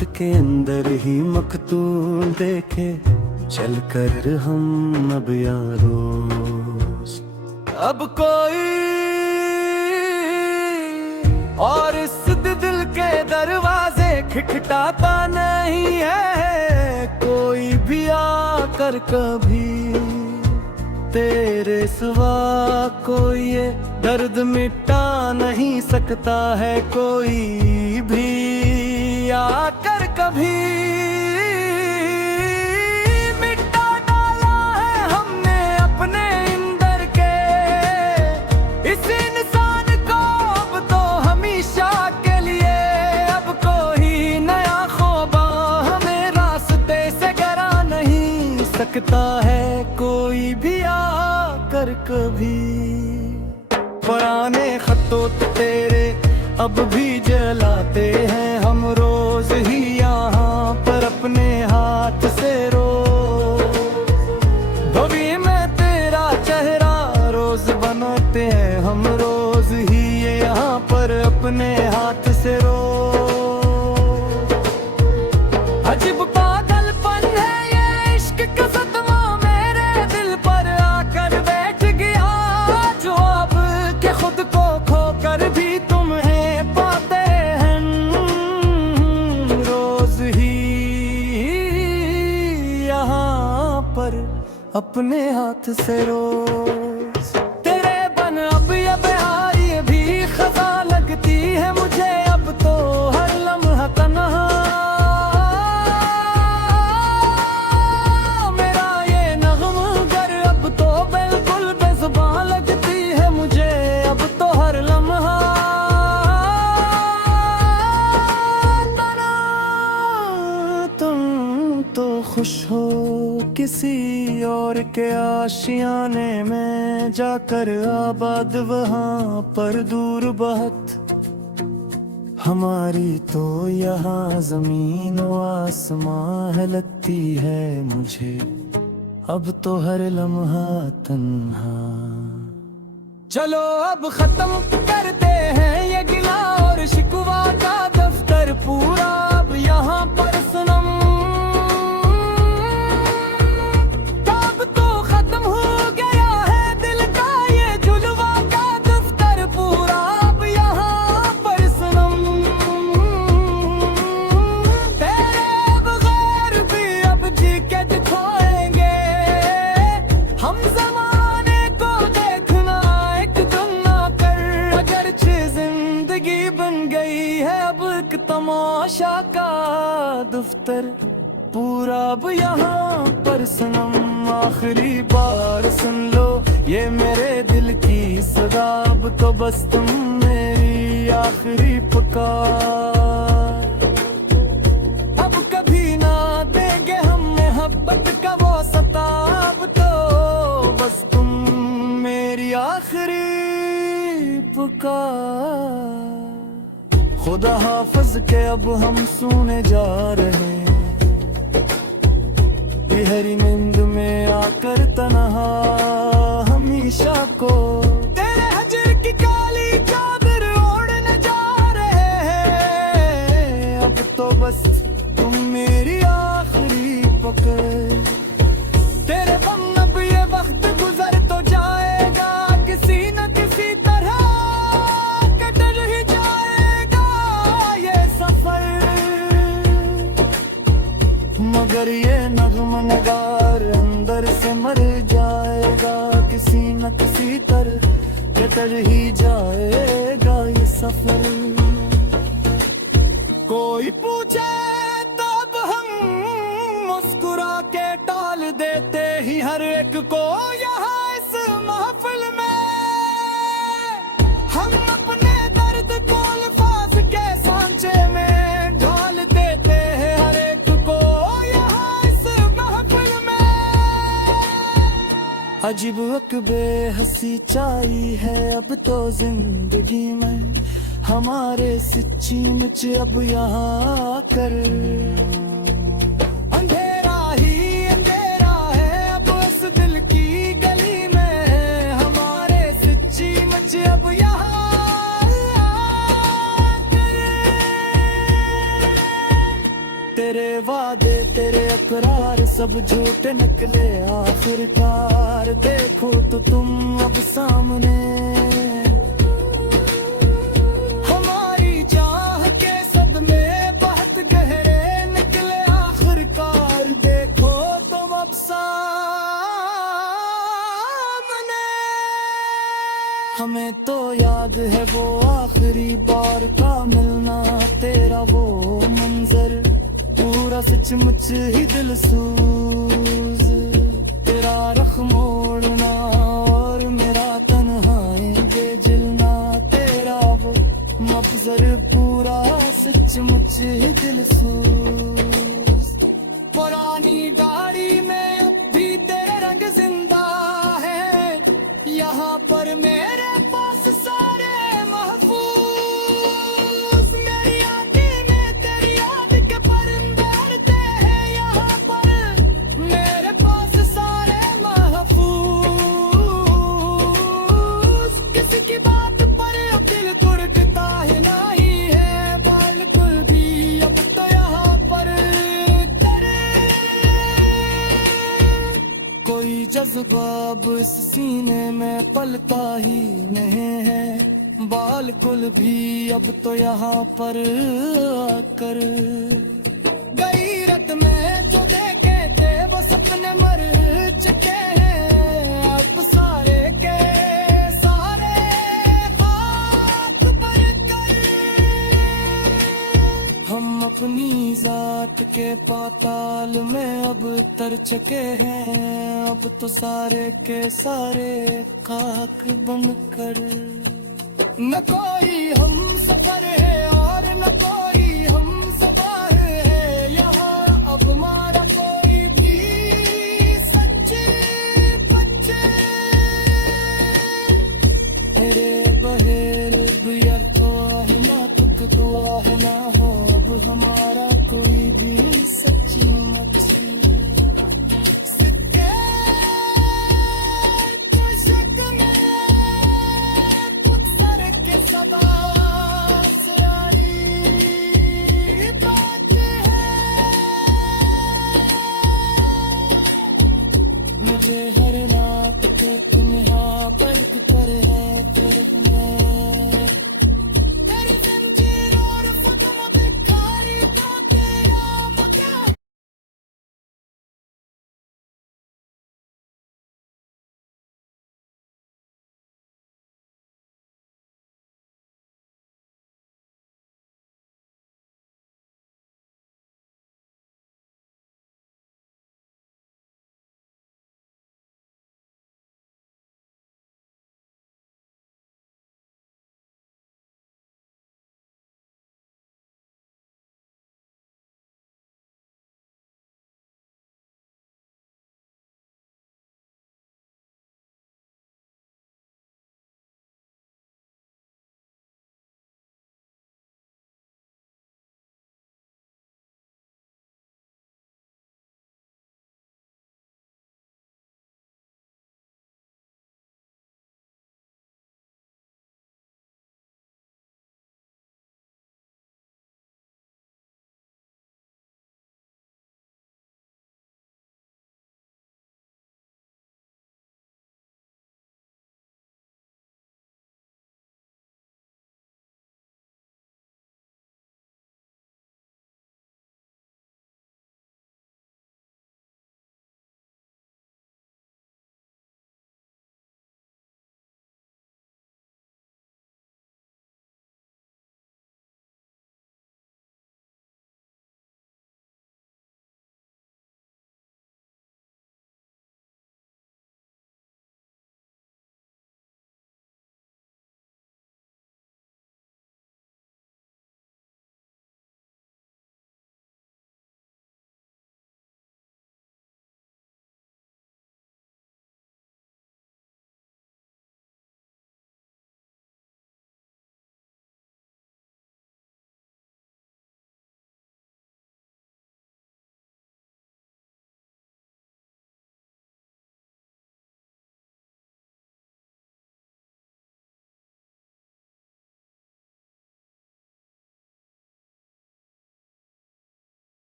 रात के अंदर ही मखतूम देखे चल कर हम अब यारों। अब कोई और इस दिल के दरवाजे खटखटाता नहीं है कोई भी आकर कभी तेरे सिवा। कोई ये दर्द मिटा नहीं सकता है कोई भी आकर कभी। मिटा डाला है हमने अपने अंदर के इस इंसान को अब तो हमेशा के लिए। अब कोई नया ख्वाबा हमें रास्ते से गिरा नहीं सकता है कोई भी आकर कभी। पुराने खतों तेरे अब भी जलाते हैं हम रोज ही यहाँ पर अपने हाथ से भवी में तेरा चेहरा रोज बनाते हैं हम रोज ही ये यहाँ पर अपने हाथ से अजीब पागलपन है ये इश्क का सदमा मेरे दिल पर आकर बैठ गया जो अब के खुद को खोकर भी तुम्हें पाते हैं रोज ही यहाँ पर अपने हाथ से रोज। तेरे बन अब ये बिहारी भी खजा लगती है मुझे अब तो हर लम्हा तन्हा। मेरा ये नग़्मगर अब तो बिल्कुल बेज़ुबान लगती है मुझे अब तो हर लम्हा तन्हा। तुम तो खुश हो किसी और के आशियाने में जाकर आबाद वहाँ पर दूर बहुत। हमारी तो यहाँ ज़मीन व आसमां है लगती है मुझे अब तो हर लम्हा तन्हा। चलो अब खत्म करते हैं ये गिला और शिकवा का दफ्तर पूरा अब यहाँ पर सनम। अब तो खत्म हो गया है दिल का ये जुलवा का दफ्तर पूरा अब यहाँ पर सनम। तेरे बगैर भी अब जी के दिखाएंगे हम ज़माने को देखना एक दिन ना कर। अगरचे जिंदगी बन गई है अब एक तमाशा का दफ्तर पूरा अब यहाँ पर सनम। आखिरी बार सुन लो ये मेरे दिल की सदा अब तो बस तुम मेरी आखिरी पुकार। अब कभी ना देंगे हम मोहब्बत का वो सता अब तो बस तुम मेरी आखिरी पुकार। खुदा हाफिज के अब हम सुने जा रहे हैं गहरी नींद में आकर तन्हा हमेशा को। तेरे हजर की काली चादर ओढ़ने जा रहे हैं अब तो बस तुम मेरी आखिरी पकड़। तेरे बम अब ये वक्त गुजर तो जाएगा किसी न किसी तरह कटर ही जाएगा ये सफर। मगर ये नग़्मा नगार अंदर से मर जाएगा किसी न किसी तरह कटर ही जाएगा ये सफर। कोई पूछे तब हम मुस्कुरा के टाल देते ही हर एक को यहाँ इस महफिल में। हम अपने दर्द को अल्फाज के सांचे में ढाल देते हैं हर एक को यहाँ इस महफिल में। अजीब एक बेहसी छाई है अब तो जिंदगी में हमारे सच्ची मुझ अब यहाँ कर। अंधेरा ही अंधेरा है अब उस दिल की गली में हमारे सच्ची मुझ अब यहाँ कर। वादे तेरे अकरार सब झूठे निकले आखिरकार। देखो तो तुम अब सामने, हमारी चाह के सदमे बहुत गहरे निकले आखिरकार। देखो तुम अब सामने, हमें तो याद है वो आखिरी बार का मिलना, तेरा वो मंजर पूरा सचमुच ही दिल सूज। तेरा रख मोड़ना और मेरा तन्हाई बेजिलना, तेरा वो मफजर पूरा सचमुच ही दिल सूज। पुरानी दाढ़ी में भी तेरे रंग जिंदा है, यहाँ पर मेरे पास सारे महफूज। मेरी आंखें में तेरी याद के परिंदे उड़ते हैं, यहाँ पर मेरे पास सारे महफूज। किसी की बात पर अब दिल धड़कता ही नहीं है, बिल्कुल भी अब तो यहाँ पर करे। कोई जज्बा अब इस सीने में पलता ही नहीं है, बिल्कुल भी अब तो यहाँ पर आकर। गैरत में जो देखे थे वो सपने मर चुके हैं, अब सारे के सारे खाक पर कर। हम अपनी जात के पाताल में अब तर चुके हैं, अब तो सारे के सारे खाक बनकर। न कोई हम सफर है